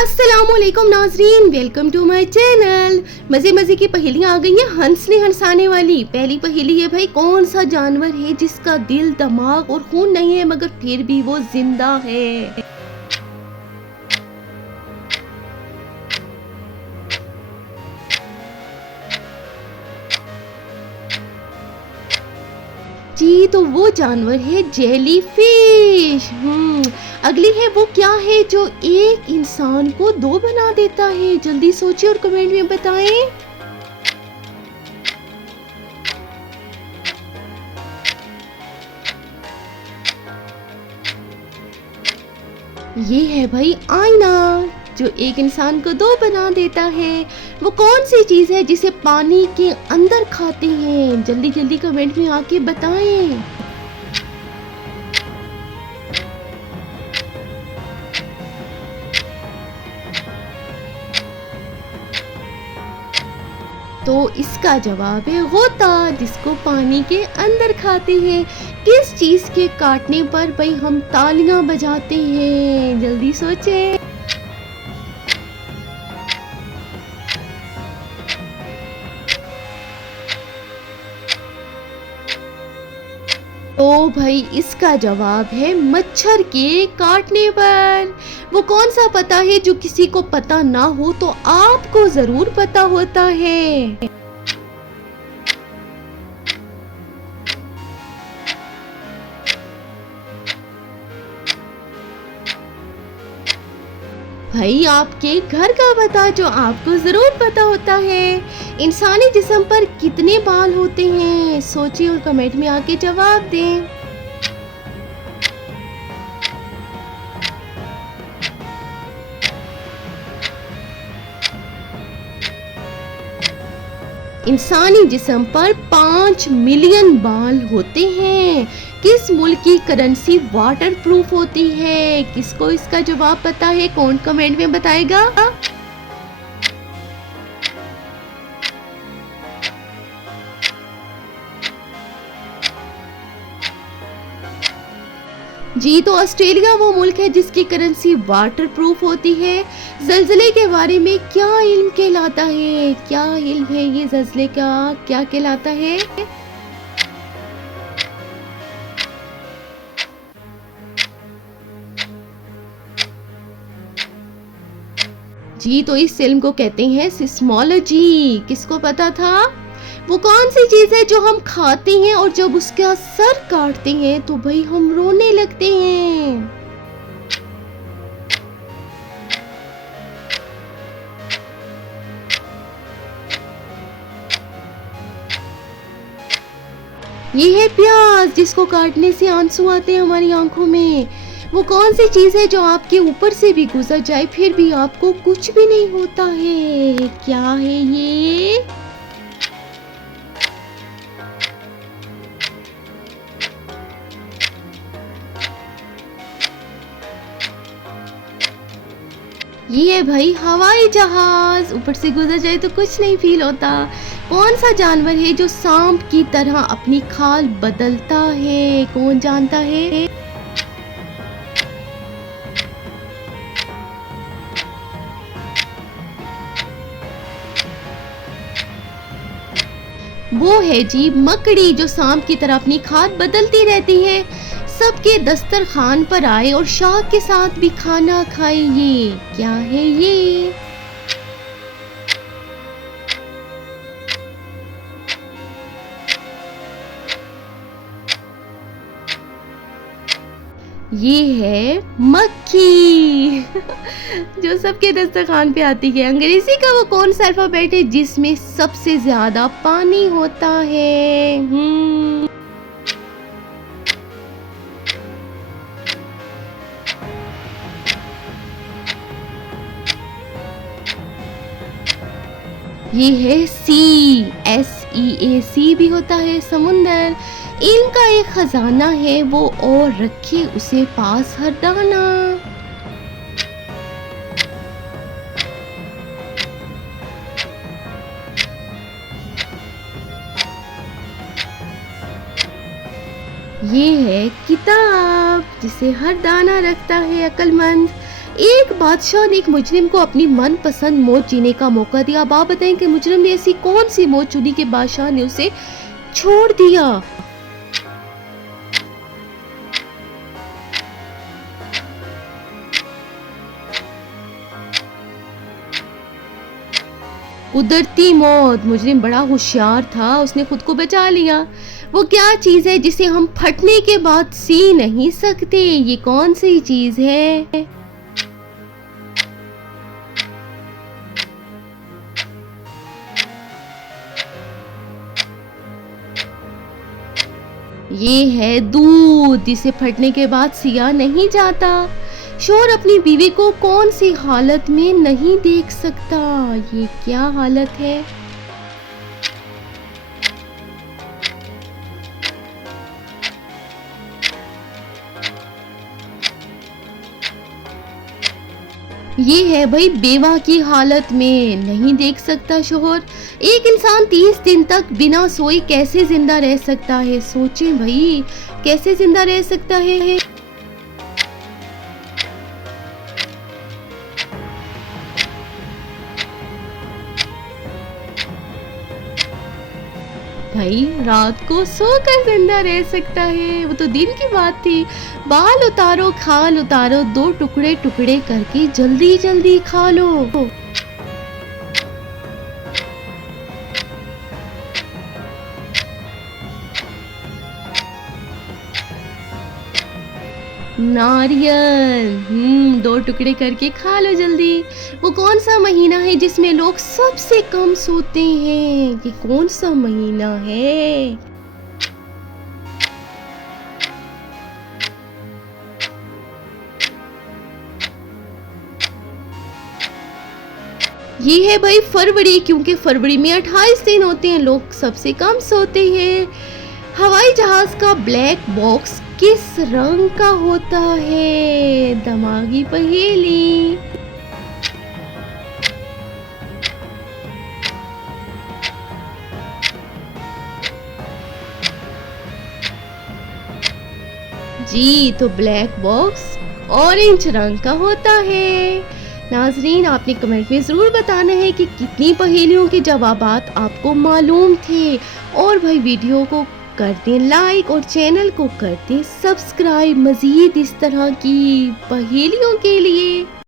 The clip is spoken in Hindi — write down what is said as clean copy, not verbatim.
अस्सलामुअलैकुम नाजरीन, वेलकम टू माय चैनल। मजे मजे की पहेलियां आ गई हैं हंसने हंसाने वाली। पहली पहेली है भाई, कौन सा जानवर है जिसका दिल, दिमाग और खून नहीं है मगर फिर भी वो जिंदा है। जी तो वो जानवर है जेली फिश। अगली है, वो क्या है जो एक इंसान को दो बना देता है। जल्दी सोचिए और कमेंट में बताएं। ये है भाई आईना, जो एक इंसान को दो बना देता है। वो कौन सी चीज है जिसे पानी के अंदर खाते हैं। जल्दी जल्दी कमेंट में आके बताएं। तो इसका जवाब है होता, जिसको पानी के अंदर खाते हैं। किस चीज के काटने पर भाई हम तालियां बजाते हैं। जल्दी सोचें। तो भाई इसका जवाब है मच्छर के काटने पर। वो कौन सा पता है जो किसी को पता ना हो तो आपको जरूर पता होता है। भाई आपके घर का पता, जो आपको जरूर पता होता है। इंसानी जिस्म पर कितने बाल होते हैं। सोचिए और कमेंट में आके जवाब दें। इंसानी जिस्म पर 5 मिलियन बाल होते हैं। किस मुल्क की करेंसी वाटर प्रूफ होती है। किसको इसका जवाब पता है, कौन कमेंट में बताएगा। जी तो ऑस्ट्रेलिया वो मुल्क है जिसकी करेंसी वाटर प्रूफ होती है। जल्जले के बारे में क्या इल्म कहलाता है। क्या इल्म है ये जल्जले का, क्या कहलाता है। जी तो इस इल्म को कहते हैं सिस्मोलॉजी। किसको पता था। वो कौन सी चीज है जो हम खाते हैं और जब उसका सर काटते हैं तो भाई हम रोने लगते हैं। ये है प्याज, जिसको काटने से आंसू आते हैं हमारी आंखों में। वो कौन सी चीज है जो आपके ऊपर से भी गुजर जाए फिर भी आपको कुछ भी नहीं होता है। क्या है ये। ये है भाई हवाई जहाज, ऊपर से गुजर जाए तो कुछ नहीं फील होता। कौन सा जानवर है जो सांप की तरह अपनी खाल बदलता है। कौन जानता है। वो है जी मकड़ी, जो सांप की तरह अपनी खाल बदलती रहती है। सबके दस्तरखान पर आए और शाह के साथ भी खाना खाए। ये क्या है ये। ये है मक्खी जो सबके दस्तरखान पे आती है। अंग्रेजी का वो कौन सा अल्फाबेट है जिसमें सबसे ज्यादा पानी होता है। ये है सी, SEAC भी होता है समुंदर। इल्म का एक खजाना है वो, और रखे उसे पास हर दाना। ये है किताब, जिसे हर दाना रखता है अक्लमंद। एक बादशाह ने एक मुजरिम को अपनी मनपसंद मौत जीने का मौका दिया। अब आप बताएं कि मुजरिम ने ऐसी कौन सी मौत चुनी कि बादशाह ने उसे छोड़ दिया। कुदरती मौत। मुजरिम बड़ा होशियार था, उसने खुद को बचा लिया। वो क्या चीज है जिसे हम फटने के बाद सी नहीं सकते? ये कौन सी चीज है? ये है दूध, जिसे फटने के बाद सिया नहीं जाता। शोर अपनी बीवी को कौन सी हालत में नहीं देख सकता? ये क्या हालत है? ये है भाई बेवा की हालत में नहीं देख सकता शोहर। एक इंसान 30 दिन तक बिना सोए कैसे जिंदा रह सकता है? सोचें भाई, कैसे जिंदा रह सकता है? भाई रात को सोकर जिंदा रह सकता है, वो तो दिन की बात थी। बाल उतारो खाल उतारो, दो टुकड़े टुकड़े करके जल्दी जल्दी खा लो। नारियल। दो टुकड़े करके खा लो जल्दी। वो कौन सा महीना है जिसमें लोग सबसे कम सोते हैं? ये कौन सा महीना है? ये है भाई फरवरी, क्योंकि फरवरी में 28 दिन होते हैं, लोग सबसे कम सोते हैं। हवाई जहाज का ब्लैक बॉक्स किस रंग का होता है? दिमागी पहेली। जी, तो ब्लैक बॉक्स ऑरेंज रंग का होता है। नाजरीन, आपने कमेंट में ज़रूर बताना है कि कितनी पहेलियों के जवाबात आपको मालूम थे। और भाई वीडियो को कर दें लाइक और चैनल को कर दें सब्सक्राइब मज़ीद इस तरह की पहेलियों के लिए।